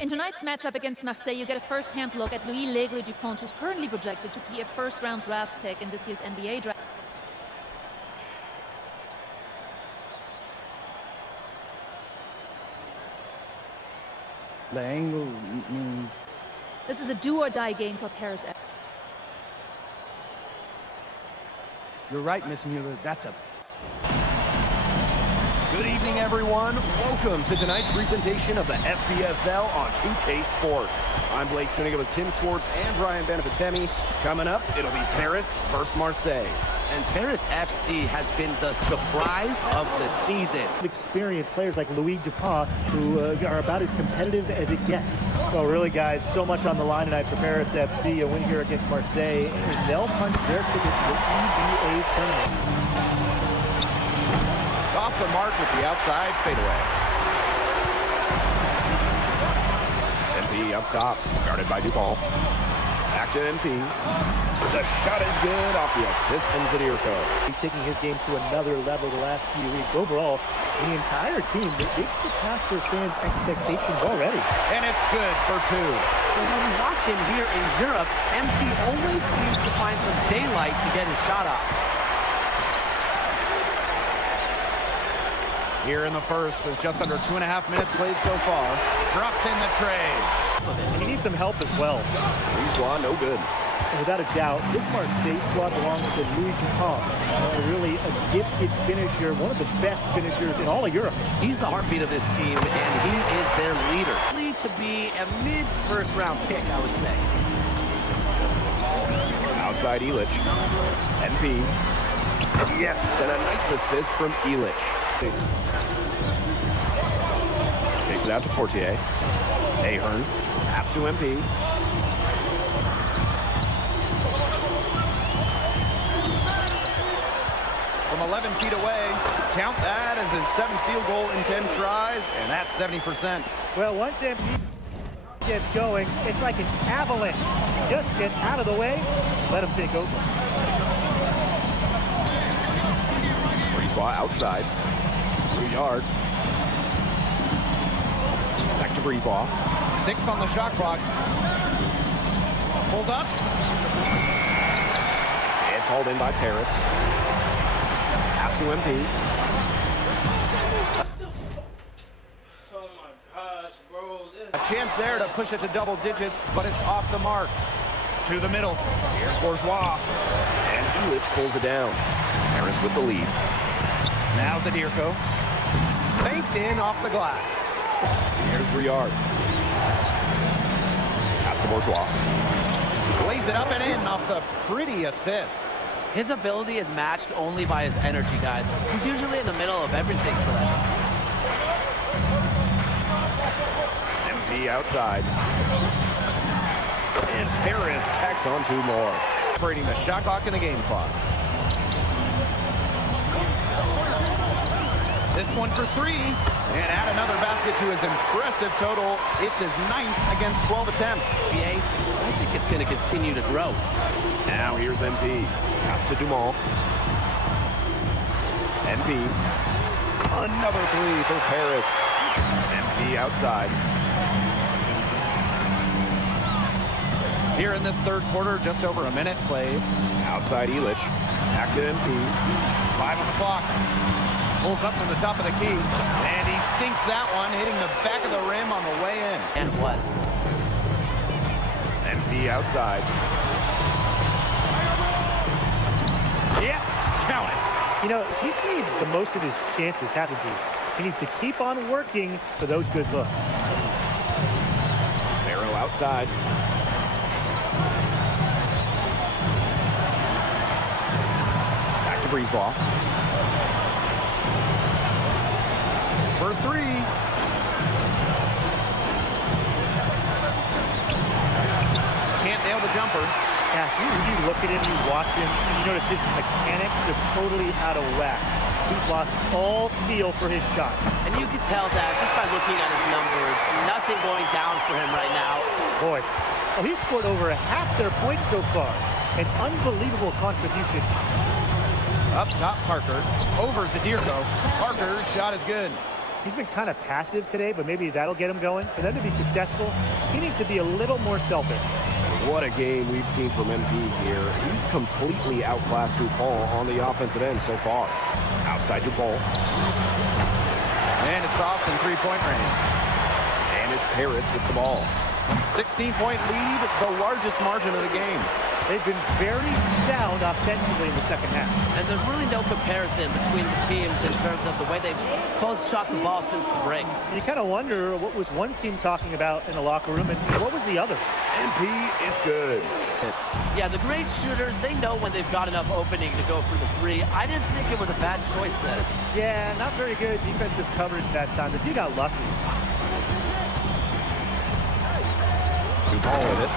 In tonight's matchup against Marseille, you get a first-hand look at Louis Lesgle-Dupont, who's currently projected to be a first-round draft pick in this year's NBA draft. The angle means... This is a do-or-die game for Paris. You're right, Miss Mueller. That's a... Good evening, everyone. Welcome to tonight's presentation of the FBSL on 2K Sports. I'm Blake Suniga with Tim Swartz and Brian Benefitemi. Coming up, it'll be Paris versus Marseille. And Paris FC has been the surprise of the season. Experienced players like Louis Dupont, who are about as competitive as it gets. Well, really, guys, so much on the line tonight for Paris FC. A win here against Marseille, and they'll punch their ticket to the EBA tournament. Off the mark with the outside fadeaway. MP up top, guarded by Dupont. Back to MP. The shot is good off the assist from Zadirko. He's taking his game to another level the last few weeks. Overall, the entire team, they've surpassed their fans' expectations already. And it's good for two. When we watch him here in Europe, MP always seems to find some daylight to get his shot off. Here in the first, with just under 2.5 minutes played so far. Drops in the trade. And he needs some help as well. Brisebois, no good. And without a doubt, this Marseille squad belongs to Louis Dupont. Really a gifted finisher, one of the best finishers in all of Europe. He's the heartbeat of this team, and he is their leader. Lead to be a mid-first round pick, I would say. Outside Illich. NP. Yes, and a nice assist from Illich. Takes it out to Portier. Ahern. Pass to MP. From 11 feet away. Count that as his 7th field goal in 10 tries, and that's 70%. Well, once MP gets going, it's like an avalanche. Just get out of the way, let him take over. Brisebois outside. 3-yard. Back to Brisebois. 6 on the shot clock. Pulls up. It's hauled in by Paris. Pass to MP. Oh my gosh, bro. A chance there to push it to double digits, but it's off the mark. To the middle. Here's Bourgeois. And Illich pulls it down. Paris with the lead. Now Zadirko. Faked in off the glass. Here's Riard. Pass to Bourgeois. Lays it up and in off the pretty assist. His ability is matched only by his energy, guys. He's usually in the middle of everything for them. MP outside. And Paris tacks on 2 more. Operating the shot clock and the game clock. This one for 3, and add another basket to his impressive total. It's his 9th against 12 attempts. I think it's going to continue to grow. Now here's MP. Pass to Dumont. MP. Another 3 for Paris. MP outside. Here in this third quarter, just over a minute played. Outside Illich. Back to MP. 5 on the clock. Pulls up from the top of the key, and he sinks that one, hitting the back of the rim on the way in. And it was. MP outside. Yeah, count it. You know, he's made the most of his chances, hasn't he? He needs to keep on working for those good looks. Barrow outside. Back to Brisebois. For 3. Can't nail the jumper. Yeah, you look at him, you watch him, you notice his mechanics are totally out of whack. He's lost all feel for his shot. And you can tell that just by looking at his numbers. Nothing going down for him right now. Boy, well, he's scored over half their points so far. An unbelievable contribution. Up top, Parker. Over Zadirko. Parker's shot is good. He's been kind of passive today, but maybe that'll get him going. For them to be successful, he needs to be a little more selfish. What a game we've seen from MP here. He's completely outclassed DuPont on the offensive end so far. Outside DuPont. And it's off in three-point range. And it's Paris with the ball. 16-point lead, the largest margin of the game. They've been very sound offensively in the second half. And there's really no comparison between the teams in terms of the way they've both shot the ball since the break. You kind of wonder what was one team talking about in the locker room and what was the other. MP is good. Yeah, the great shooters, they know when they've got enough opening to go for the three. I didn't think it was a bad choice there. Yeah, not very good defensive coverage that time. The team got lucky. DuPont with it.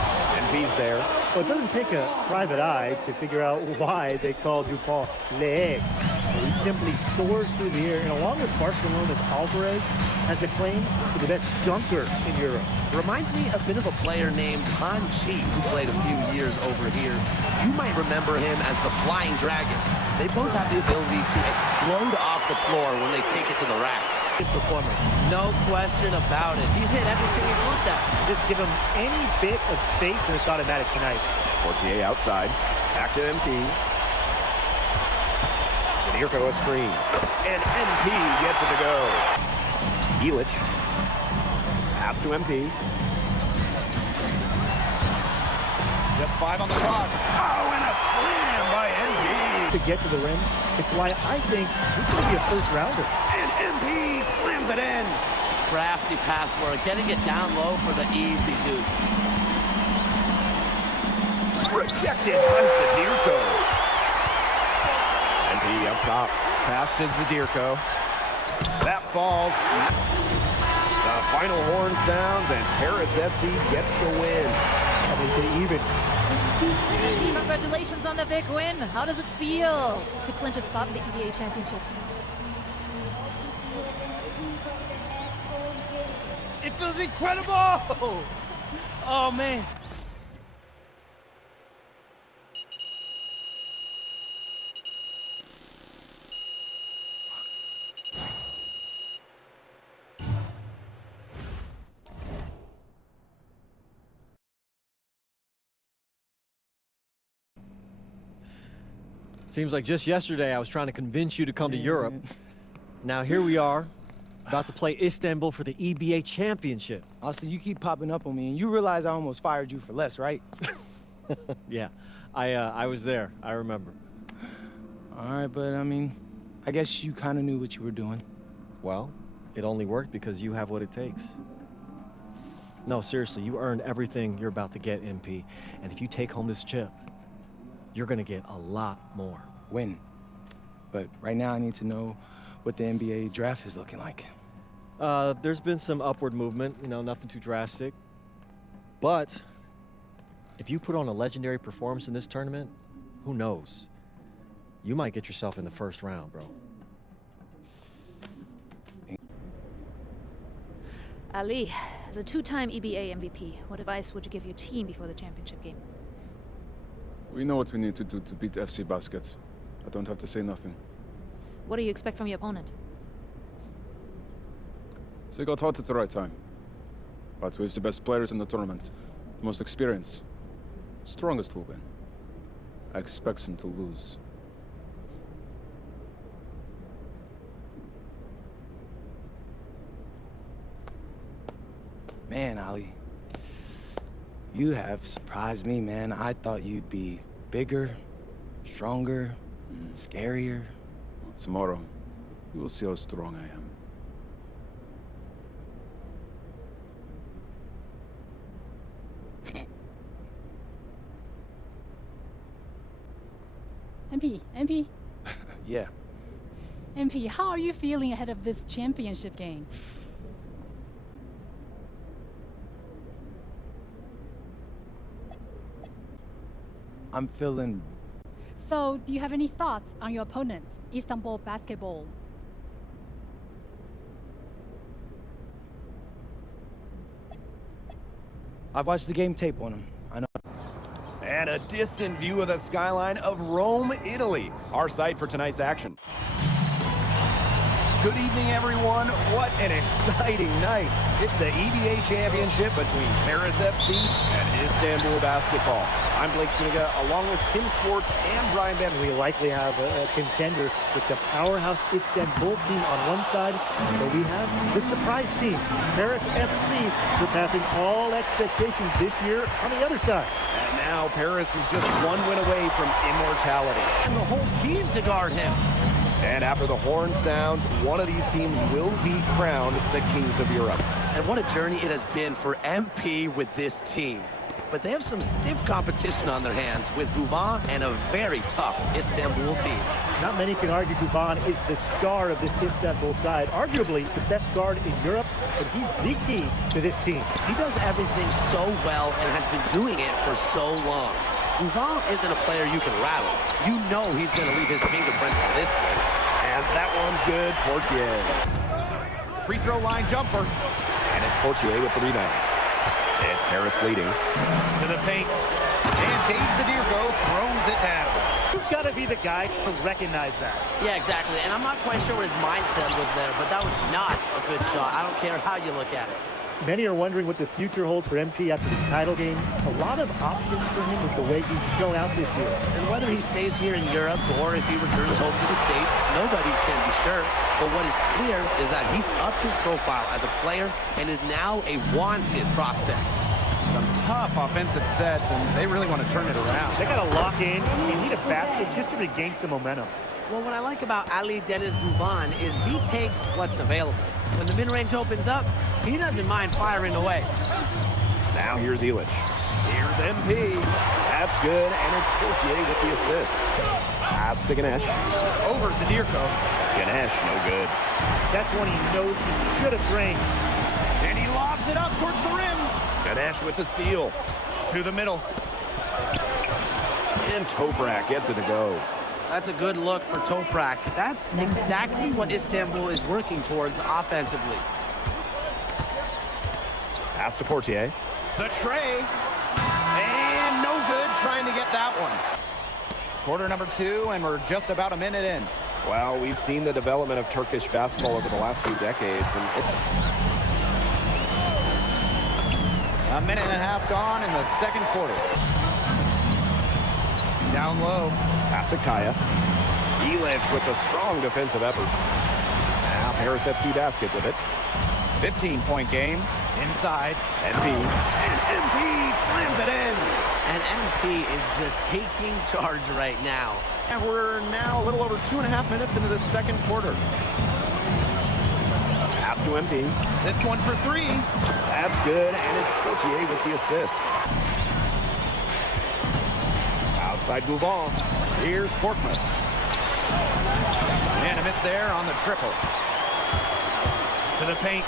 MP's there. Well, it doesn't take a private eye to figure out why they call DuPont leg. He simply soars through the air, and along with Barcelona's Alvarez, has a claim to the best dunker in Europe. Reminds me a bit of a player named Han Chi, who played a few years over here. You might remember him as the Flying Dragon. They both have the ability to explode off the floor when they take it to the rack. Good performer. No question about it. He's hit everything he's looked at. Just give him any bit of space, and it's automatic tonight. Fortier outside. Back to MP. Zadirko a screen. And MP gets it to go. Illich. Pass to MP. Just 5 on the clock. Oh, and a slam by MP. To get to the rim, it's why I think he could be a first rounder. And MP slams it in. Crafty pass work, getting it down low for the easy deuce. Rejected by Zadirko. MP up top. Pass to Zadirko. That falls. The final horn sounds, and Paris FC gets the win. Into even. Congratulations on the big win. How does it feel to clinch a spot in the EBA Championships? It feels incredible! Oh, man. Seems like just yesterday I was trying to convince you to come to Europe. Now here we are, about to play Istanbul for the EBA Championship. Austin, you keep popping up on me, and you realize I almost fired you for less, right? Yeah, I was there. I remember. All right, but I mean, I guess you kind of knew what you were doing. Well, it only worked because you have what it takes. No, seriously, you earned everything you're about to get, MP. And if you take home this chip, you're gonna get a lot more. Win. But right now I need to know what the NBA draft is looking like. There's been some upward movement, you know, nothing too drastic. But if you put on a legendary performance in this tournament, who knows? You might get yourself in the first round, bro. Ali, as a two-time EBA MVP, what advice would you give your team before the championship game? We know what we need to do to beat FC Baskets. I don't have to say nothing. What do you expect from your opponent? They got hot at the right time. But with the best players in the tournament, the most experienced, strongest will win. I expect them to lose. Man, Ali, you have surprised me, man. I thought you'd be bigger, stronger, scarier. Well, tomorrow, you will see how strong I am. MP, Yeah. MP, how are you feeling ahead of this championship game? I'm feeling... So, do you have any thoughts on your opponents, Istanbul basketball? I've watched the game tape on him. I know. And a distant view of the skyline of Rome, Italy. Our site for tonight's action. Good evening, everyone. What an exciting night. It's the EBA championship between Paris FC and Istanbul basketball. I'm Blake Suniga, along with Tim Swartz and Brian Ben. We likely have a contender with the powerhouse Istanbul team on one side, but we have the surprise team, Paris FC, surpassing all expectations this year on the other side. And now Paris is just one win away from immortality. And the whole team to guard him. And after the horn sounds, one of these teams will be crowned the Kings of Europe. And what a journey it has been for MP with this team. But they have some stiff competition on their hands with Guvan and a very tough Istanbul team. Not many can argue Guvan is the star of this Istanbul side, arguably the best guard in Europe, but he's the key to this team. He does everything so well and has been doing it for so long. Guvan isn't a player you can rattle. You know he's going to leave his fingerprints in this game. And that one's good, Portier. Free throw line jumper. And it's Portier with the rebound. It's Paris leading. To the paint. And Dave Zadirko throws it down. You've got to be the guy to recognize that. Yeah, exactly. And I'm not quite sure what his mindset was there, but that was not a good shot. I don't care how you look at it. Many are wondering what the future holds for MP after this title game. A lot of options for him with the way he's shown out this year. And whether he stays here in Europe or if he returns home to the States, nobody can be sure. But what is clear is that he's upped his profile as a player and is now a wanted prospect. Some tough offensive sets, and they really want to turn it around. They got to lock in. They need a basket just to regain some momentum. Well, what I like about Ali Deniz Guvan is he takes what's available. When the mid-range opens up, he doesn't mind firing away. Now here's Illich. Here's MP. That's good, and it's Portier with the assist. Pass to Ganesh. Over Zadirko. Ganesh, no good. That's one he knows he should have drained. And he lobs it up towards the rim. Ganesh with the steal. To the middle. And Toprak gets it to go. That's a good look for Toprak. That's exactly what Istanbul is working towards offensively. Pass to Portier. The tray. And no good trying to get that one. Quarter number 2, and we're just about a minute in. Well, we've seen the development of Turkish basketball over the last few decades, and it's a minute and a half gone in the second quarter. Down low. Pass to Kaya. Illich with a strong defensive effort. Now Paris FC basket with it. 15-point game. Inside. MP. And MP slams it in. And MP is just taking charge right now. And we're now a little over 2.5 minutes into the second quarter. Pass to MP. This one for 3. That's good, and it's Portier with the assist. Outside Guvan. Here's Korkmaz. And a miss there on the triple. To the paint.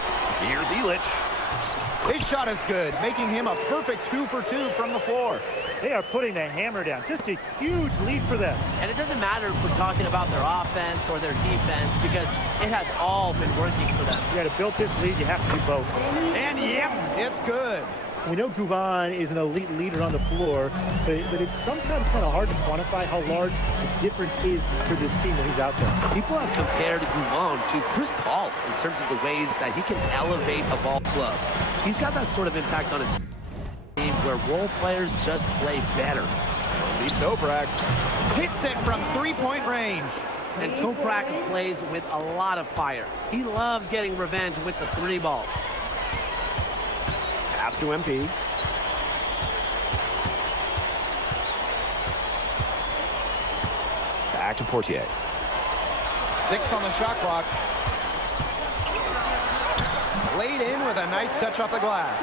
Here's Illich. His shot is good, making him a perfect 2 for 2 from the floor. They are putting the hammer down. Just a huge lead for them. And it doesn't matter if we're talking about their offense or their defense because it has all been working for them. You got to build this lead. You have to do both. And yep, it's good. We know Guvan is an elite leader on the floor, but it's sometimes kind of hard to quantify how large the difference is for this team when he's out there. People have compared Guvan to Chris Paul in terms of the ways that he can elevate a ball club. He's got that sort of impact on his team where role players just play better. Beat Toprak. Hits it from 3-point range. And Toprak plays with a lot of fire. He loves getting revenge with the 3-ball. Pass to MP. Back to Portier. 6 on the shot clock. Laid in with a nice touch off the glass.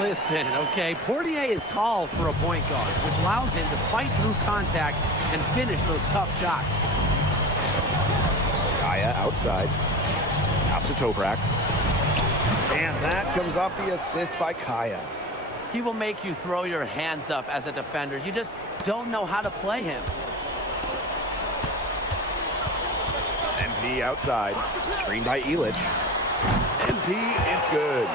Listen, okay, Portier is tall for a point guard, which allows him to fight through contact and finish those tough shots. Kaya outside. Pass to Toprak. And that comes off the assist by Kaya. He will make you throw your hands up as a defender. You just don't know how to play him. MP outside. Screened by Illich. MP, it's good.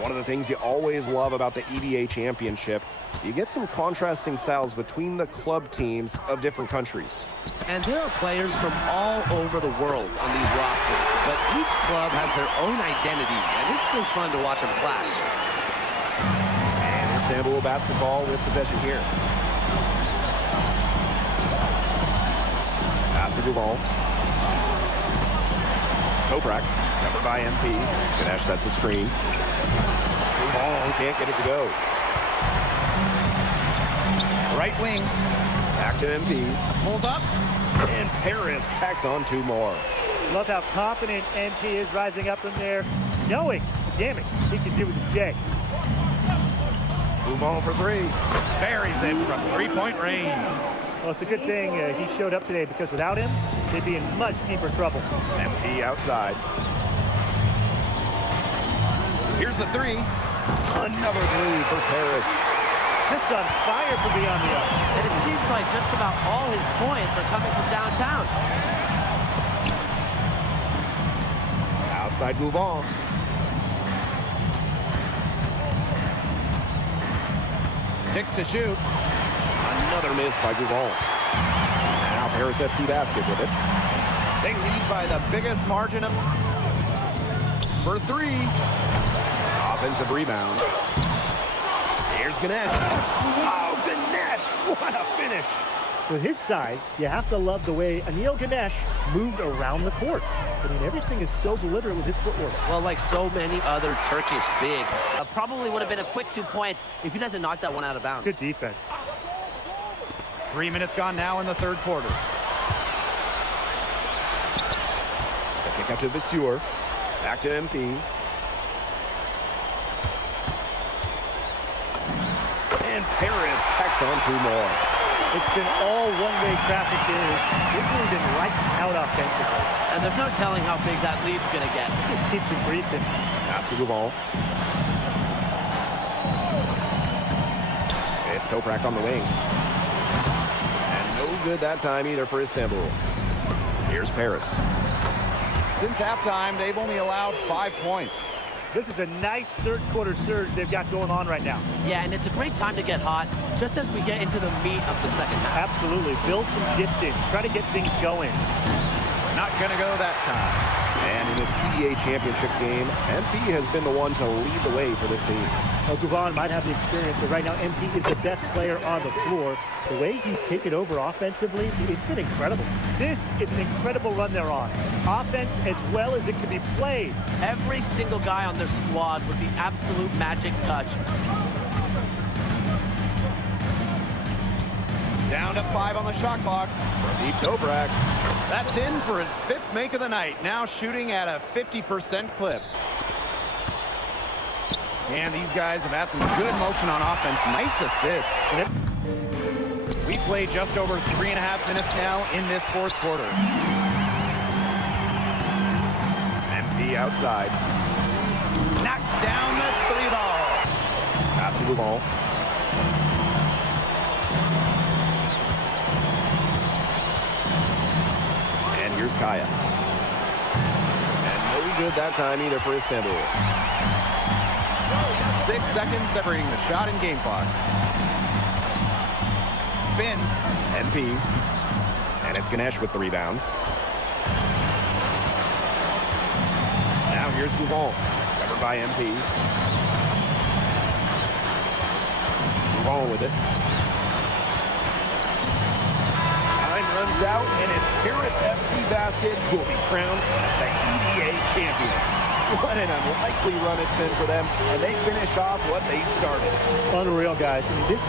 One of the things you always love about the EVA Championship, you get some contrasting styles between the club teams of different countries. And there are players from all over the world on these rosters, but each club has their own identity, and it's been fun to watch them clash. And Istanbul basketball with possession here. Pass to Duval. Toprak, covered by MP. Ganesh sets a screen. Duval can't get it to go. Right wing. Back to MP. Pulls up. And Paris tacks on 2 more. Love how confident MP is rising up in there, knowing the damage he can do with the J. Duval for 3. Buries it from 3-point range. Well, it's a good thing he showed up today, because without him, they'd be in much deeper trouble. MP outside. Here's the 3. Another 3 for Paris. Just on fire for beyond the arc. And it seems like just about all his points are coming from downtown. Outside Duval. Six to shoot. Another miss by Duval. Now Paris FC basket with it. They lead by the biggest margin of for 3. Offensive rebound. Here's Ganesh. Oh, Ganesh! What a finish! With his size, you have to love the way Anil Ganesh moved around the court. I mean, everything is so deliberate with his footwork. Well, like so many other Turkish bigs. Probably would have been a quick 2 points if he doesn't knock that one out of bounds. Good defense. 3 minutes gone now in the 3rd quarter. The kick out to Vasseur. Back to MP. And Paris tacks on 2 more. It's been all one-way traffic there. It's really been lights out offensively. And there's no telling how big that lead's going to get. Just keeps it greasing. Pass to Duval. It's Toprak on the wing. And no good that time either for Istanbul. Here's Paris. Since halftime, they've only allowed 5 points. This is a nice 3rd quarter surge they've got going on right now. Yeah, and it's a great time to get hot, just as we get into the meat of the 2nd half. Absolutely. Build some distance. Try to get things going. Not gonna go that time. And in this EVA championship game, MP has been the one to lead the way for this team. Well, Guvan might have the experience, but right now MP is the best player on the floor. The way he's taken over offensively, it's been incredible. This is an incredible run they're on. Offense as well as it can be played. Every single guy on their squad with the absolute magic touch. Down to 5 on the shot clock. Deep Toprak. That's in for his 5th make of the night. Now shooting at a 50% clip. And these guys have had some good motion on offense. Nice assists. We played just over 3.5 minutes now in this 4th quarter. MP outside. Knocks down the 3 ball. Pass to Duval. And here's Kaya. And no good that time either for Istanbul. 6 seconds separating the shot and game clock. Spins. MP. And it's Ganesh with the rebound. Now here's Duval. Covered by MP. Duval with it. Time runs out, and it's Paris FC Basket who will be crowned as the EVA champions. What an unlikely run it's been for them, and they finished off what they started. Unreal, guys. I mean, this...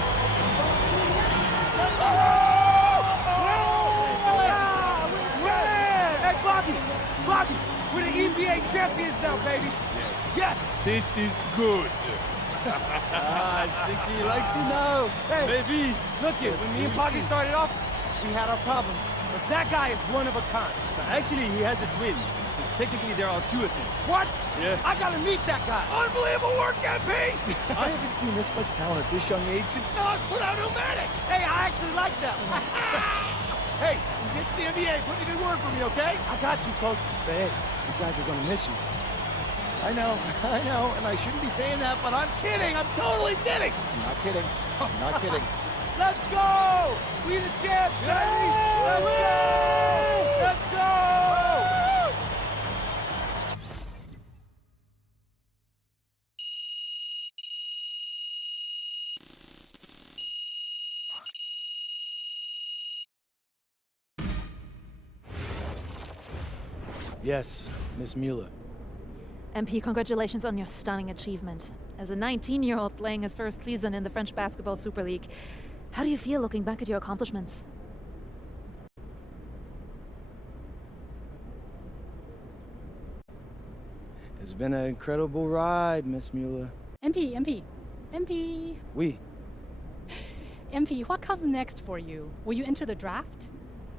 Hey, Bobby, we're the EVA champions now, baby. Yes. This is good. I think he likes you now. Hey, baby, look here. When me and Bobby started off, we had our problems. But that guy is one of a kind. Actually, he has a twin. Technically, there are 2 of them. What? Yeah. I gotta meet that guy. Unbelievable work, MP! I haven't seen this much talent at this young age since Nas put out Pneumatic. Hey, I actually like that one. Hey, when you get to the NBA, put in a good word for me, okay? I got you, coach. But hey, you guys are gonna miss you. I know, and I shouldn't be saying that, but I'm kidding. I'm totally kidding. I'm not kidding. I'm not kidding. Let's go! We the champs, baby! Let's go! Let's go! Yes, Miss Mueller. MP, congratulations on your stunning achievement. As a 19-year-old playing his first season in the French Basketball Super League, how do you feel looking back at your accomplishments? It's been an incredible ride, Miss Mueller. MP. Oui. MP, what comes next for you? Will you enter the draft?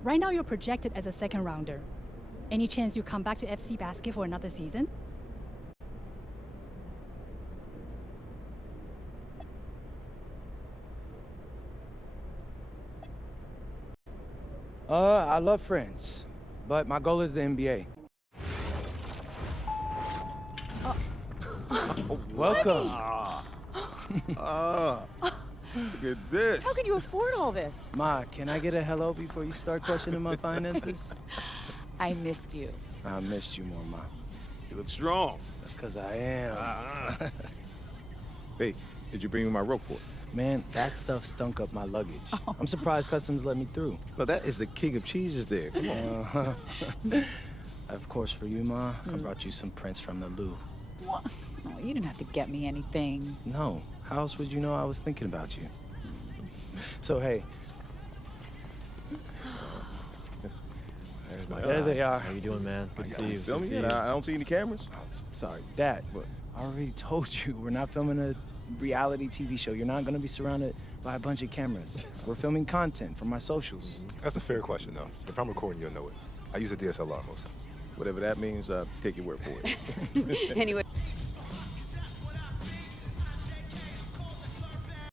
Right now you're projected as a second rounder. Any chance you come back to FC Basket for another season? I love France, but my goal is the NBA. Welcome. Look at this. How can you afford all this? Ma, can I get a hello before you start questioning my finances? I missed you. I missed you more, Ma. You look strong. That's because I am. Hey, did you bring me my rope for it? Man, that stuff stunk up my luggage. I'm surprised customs let me through. No, that is the king of cheeses there. Come on. Of course, for you, Ma, I brought you some prints from the Louvre. What? Oh, you didn't have to get me anything. No, how else would you know I was thinking about you? So, hey. There's my There guy. they are. How you doing, man? Good to see you. Film Good to me? see you. I don't see any cameras. Sorry, Dad, but I already told you we're not filming a reality TV show. You're not going to be surrounded by a bunch of cameras. We're filming content for my socials. That's a fair question, though. If I'm recording, you'll know it. I use a DSLR mostly. Whatever that means, take your word for it. Anyway.